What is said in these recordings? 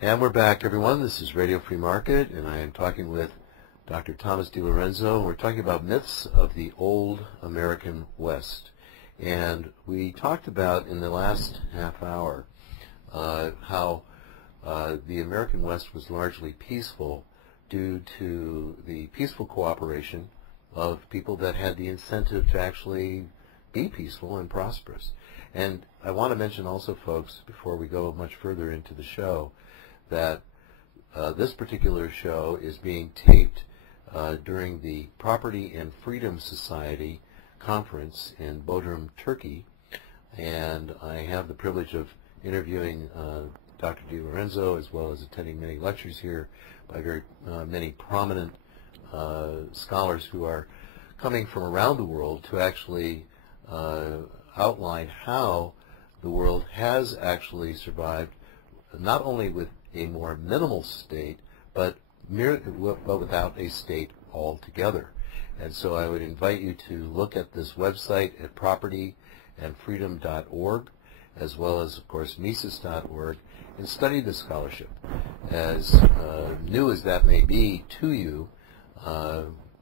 And we're back, everyone. This is Radio Free Market, and I am talking with Dr. Thomas DiLorenzo. We're talking about myths of the old American West. And we talked about in the last half hour how the American West was largely peaceful due to the peaceful cooperation of people that had the incentive to actually be peaceful and prosperous. And I want to mention also, folks, before we go much further into the show, that this particular show is being taped during the Property and Freedom Society conference in Bodrum, Turkey, and I have the privilege of interviewing Dr. DiLorenzo, as well as attending many lectures here by very many prominent scholars who are coming from around the world to actually outline how the world has actually survived, not only with a more minimal state, but without a state altogether. And so I would invite you to look at this website at propertyandfreedom.org, as well as, of course, Mises.org, and study the scholarship. As new as that may be to you,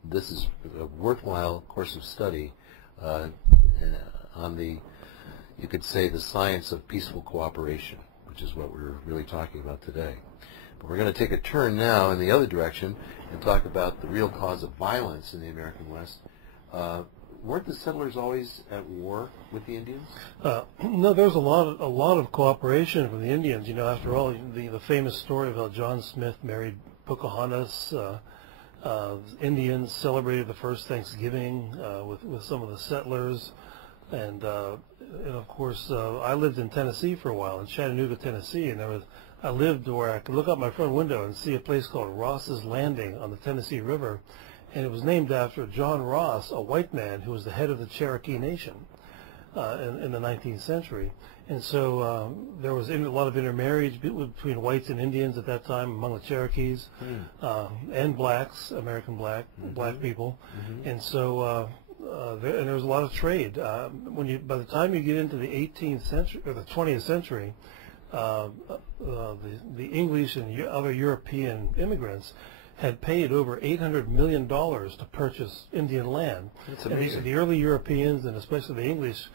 this is a worthwhile course of study on the, you could say, the science of peaceful cooperation, which is what we're really talking about today. But we're going to take a turn now in the other direction and talk about the real cause of violence in the American West. Weren't the settlers always at war with the Indians? No, there was a lot of cooperation from the Indians. You know, after all, the famous story of how John Smith married Pocahontas. Indians celebrated the first Thanksgiving with some of the settlers. And of course, I lived in Tennessee for a while, in Chattanooga, Tennessee, and I lived where I could look out my front window and see a place called Ross's Landing on the Tennessee River, and it was named after John Ross, a white man who was the head of the Cherokee Nation in the 19th century. And so there was a lot of intermarriage between whites and Indians at that time among the Cherokees and blacks, American black people, and so. And there was a lot of trade. By the time you get into the 18th century or the 20th century, the English and other European immigrants had paid over $800 million to purchase Indian land. That's and amazing. the early Europeans, and especially the English,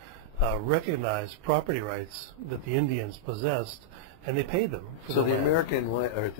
recognized property rights that the Indians possessed, and they paid them for So the land. the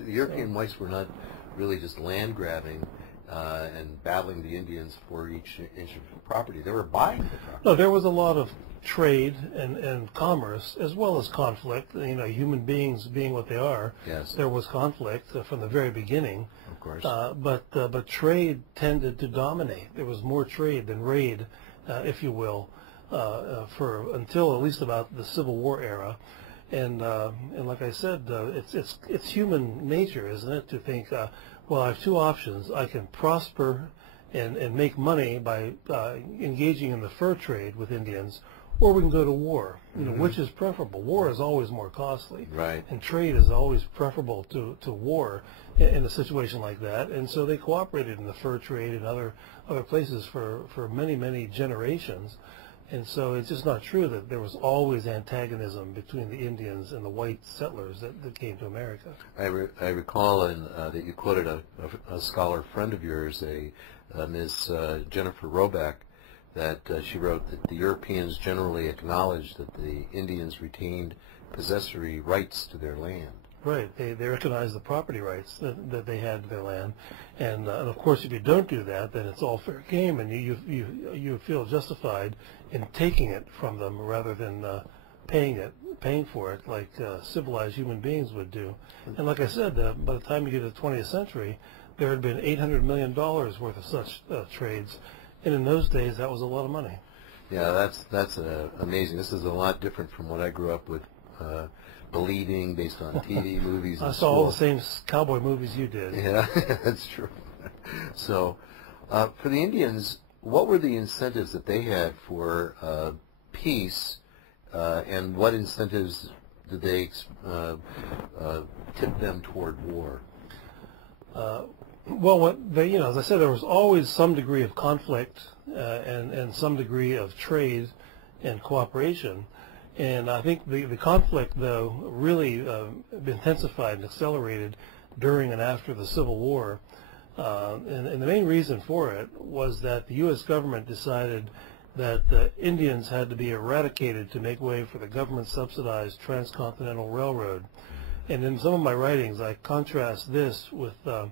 European whites were not really just land grabbing and battling the Indians for each inch of property. They were buying the property. No, there was a lot of trade and commerce, as well as conflict. You know, human beings being what they are, Yes. there was conflict from the very beginning. Of course. But trade tended to dominate. There was more trade than raid, if you will, until at least about the Civil War era. And like I said, it's human nature, isn't it, to think, well, I have two options. I can prosper and make money by engaging in the fur trade with Indians, or we can go to war. You know, which is preferable? War is always more costly, Right. and trade is always preferable to war in a situation like that. And so they cooperated in the fur trade and other places for many generations. And so it's just not true that there was always antagonism between the Indians and the white settlers that came to America. I recall that you quoted a scholar friend of yours, Ms. Jennifer Roback, that she wrote that the Europeans generally acknowledged that the Indians retained possessory rights to their land. Right. They recognize the property rights that they had to their land, and of course, if you don't do that, then it's all fair game, and you feel justified in taking it from them rather than paying for it like civilized human beings would do. And like I said, by the time you get to the 20th century, there had been $800 million worth of such trades, and in those days, that was a lot of money. Yeah, that's amazing. This is a lot different from what I grew up with. Believing based on TV, movies. I saw all the same cowboy movies you did. Yeah, that's true. So, for the Indians, what were the incentives that they had for peace, and what incentives did they tip them toward war? Well, as I said, there was always some degree of conflict and some degree of trade and cooperation. And I think the conflict, though, really intensified and accelerated during and after the Civil War. And the main reason for it was that the U.S. government decided that the Indians had to be eradicated to make way for the government-subsidized transcontinental railroad. And in some of my writings, I contrast this with the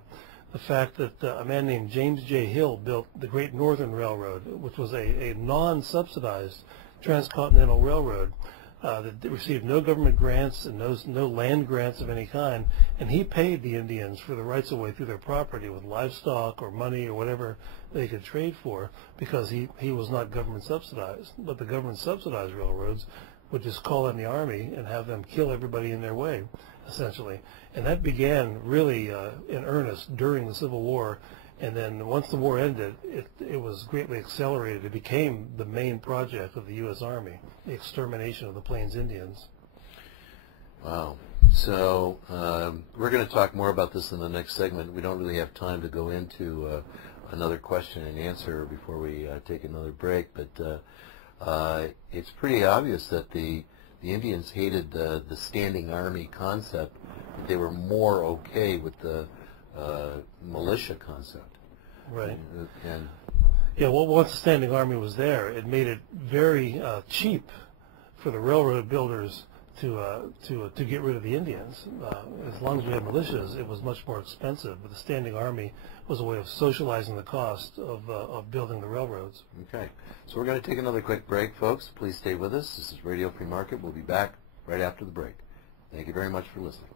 fact that a man named James J. Hill built the Great Northern Railroad, which was a non-subsidized transcontinental railroad that received no government grants and no land grants of any kind, and he paid the Indians for the rights of way through their property with livestock or money or whatever they could trade for, because he was not government subsidized. But the government subsidized railroads would just call in the army and have them kill everybody in their way, essentially. And that began really in earnest during the Civil War. And then once the war ended, it was greatly accelerated. It became the main project of the U.S. Army, the extermination of the Plains Indians. Wow. So we're going to talk more about this in the next segment. We don't really have time to go into another question and answer before we take another break. But it's pretty obvious that the Indians hated the standing army concept. But they were more okay with the militia concept. Right. And yeah, well, once the standing army was there, it made it very cheap for the railroad builders to get rid of the Indians. As long as we had militias, it was much more expensive. But the standing army was a way of socializing the cost of building the railroads. Okay. So we're going to take another quick break, folks. Please stay with us. This is Radio Free Market. We'll be back right after the break. Thank you very much for listening.